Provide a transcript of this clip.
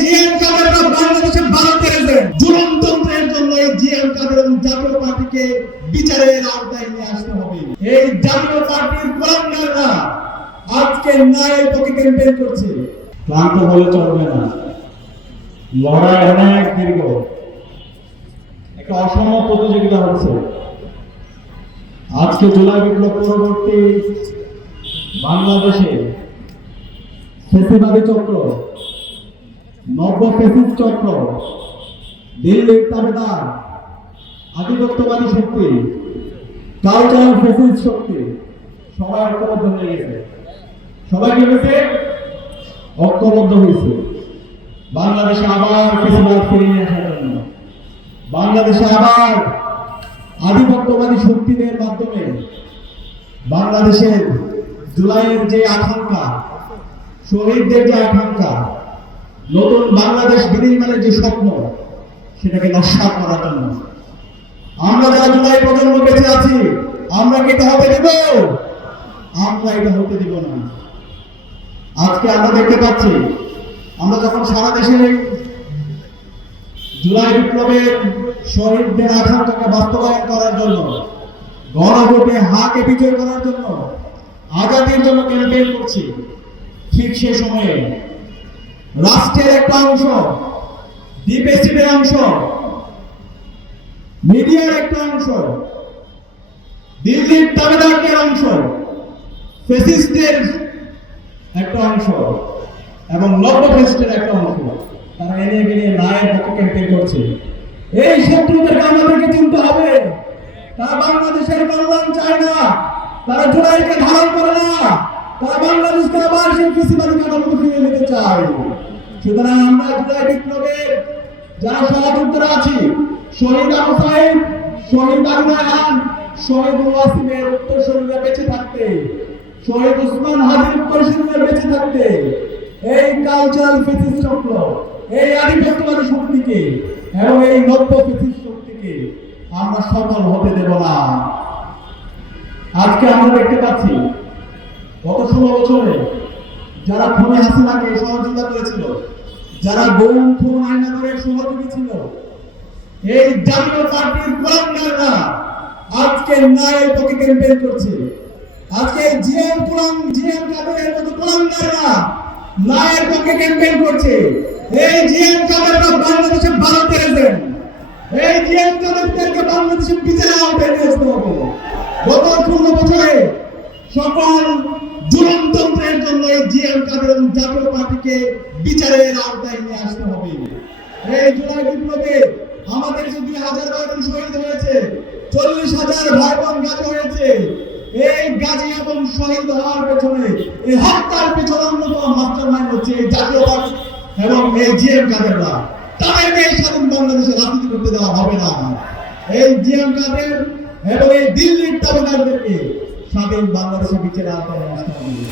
GM কাদেররা বাংলাদেশে ভারতের জুলুমতন্ত্রের জন্য এই জিএম কাদের এবং জাতীয় পার্টিকে বিচারের আওতায় নিয়ে আসতে হবে। এই জাতীয় পার্টির কর্মীরা আজকে ন্যায়ের পক্ষে ক্যাম্পেইন করছে। ক্লান্ত হলে চলবে না, লড়াই অনেক দীর্ঘ, একটা অসম প্রতিযোগিতা হচ্ছে। আজকে জুলাই বিপ্লব পরবর্তী বাংলাদেশে ফ্যাসিবাদী চক্র, নব্য ফ্যাসিস্ট চক্র, দিল্লির তাবেদার, আধিপত্যবাদী শক্তি, কালচারাল ফ্যাসিস্ট শক্তি সবাই ঐক্যবদ্ধ হয়ে গেছে। সবাই কি হয়েছে? ঐক্যবদ্ধ হয়েছে বাংলাদেশে আবার ফ্যাসিবাদ ফিরিয়ে আসার জন্য, বাংলাদেশে আবার আধিপত্যবাদী শক্তিদের মাধ্যমে বাংলাদেশের জুলাইয়ের যে আকাঙ্ক্ষা, শহীদদের যে আকাঙ্ক্ষা, নতুন বাংলাদেশ বিনির্মাণের যে স্বপ্ন, সেটাকে নস্যাৎ করার জন্য আমরা যারা জুলাই প্রজন্ম বেঁচে আছি, আমরা কি এটা হতে দিব? আমরা এটা হতে দিব না। আজকে আমরা দেখতে পাচ্ছি, আমরা যখন সারা দেশে জুলাই বিপ্লবের শহীদদের আকাঙ্ক্ষাকে বাস্তবায়ন করার জন্য, গণভোটে হাকে বিজয় করার জন্য, আজাদির জন্য ক্যাম্পেইন করছি, ঠিক সে সময়ে রাষ্ট্রের একটা অংশ, ডিপেসিডের অংশ, মিডিয়ার একটা অংশ, দিল্লির তাবেদারদের অংশ, ফ্যাসিস্টের একটা অংশ এবং নব্য ফ্যাসিস্টের একটা অংশ, তারা এনে বেরিয়ে ন্যায়ের পক্ষে ক্যাম্পেইন করছে। এই শত্রুদেরকে আমাদেরকে চিনতে হবে। তারা বাংলাদেশের কল্যাণ চায় না, তারা জুলাইকে ধারণ করে না, তারা বাংলাদেশকে আবার সেই ফ্যাসিবাদী কাঠামোতে ফিরিয়ে নিতে চায়। সুতরাং আমরা জুলাই বিপ্লবের যারা সহযোদ্ধারা আছি, শহীদ আবু সাইদ, শহীদ আমিনান, শহীদ ওয়াসিমের উত্তরসূরিরা বেঁচে থাকতে, শহীদ উসমান হাদির উত্তরসূরিরা বেঁচে থাকতে এই কালচারাল ফ্যাসিস্ট চক্র, এই আধিপত্যবাদী শক্তিকে এবং এই নব্য ফ্যাসিস্ট শক্তিকে আমরা সফল হতে দেব না। আজকে আমরা দেখতে পাচ্ছি গত 16 বছরে যারা খুনি হাসিনাকে সহযোগিতা করেছিল, যারা গৌণ খুন আইনাগরের সহযোগী ছিল, এই জাতীয় পার্টির কর্মীরা আজকে ন্যায়ের পক্ষে ক্যাম্পেইন করছে। আজকে জিএম কাদেরের মতো কর্মীরা ন্যায়ের পক্ষে ক্যাম্পেইন করছে। এই জিএম কাদেররা বাংলাদেশে ভারতের এজেন্ট, এই জিএম কাদেরকে বাংলাদেশে বিচারের আওতায় নিয়ে আসতে হবে। গত 16 বছরে সকল জুলুমতন্ত্রের জন্য এই জিএম কাদের এবং জাতীয় পার্টিকে বিচারের আওতায় নিয়ে আসতে হবে। এই জুলাই বিপ্লবে আমাদের যে 2000 জন শহীদ হয়েছে, 40,000 ভাই বোন গাজী হয়েছে। এই গাজী এবং শহীদ হওয়ার পেছনে, এই হত্যার পেছনে অন্যতম মাস্টারমাইন্ড হচ্ছে এই জাতীয় পার্টি এবং এই জিএম কাদেররা। তাদেরকে এই স্বাধীন বাংলাদেশে রাজনীতি করতে দেওয়া হবে না। এই জিএম কাদের এবং এই দিল্লির তাবেদারদেরকে স্বাধীন বাংলাদেশে বিচারের আওতায় আসতে হবে।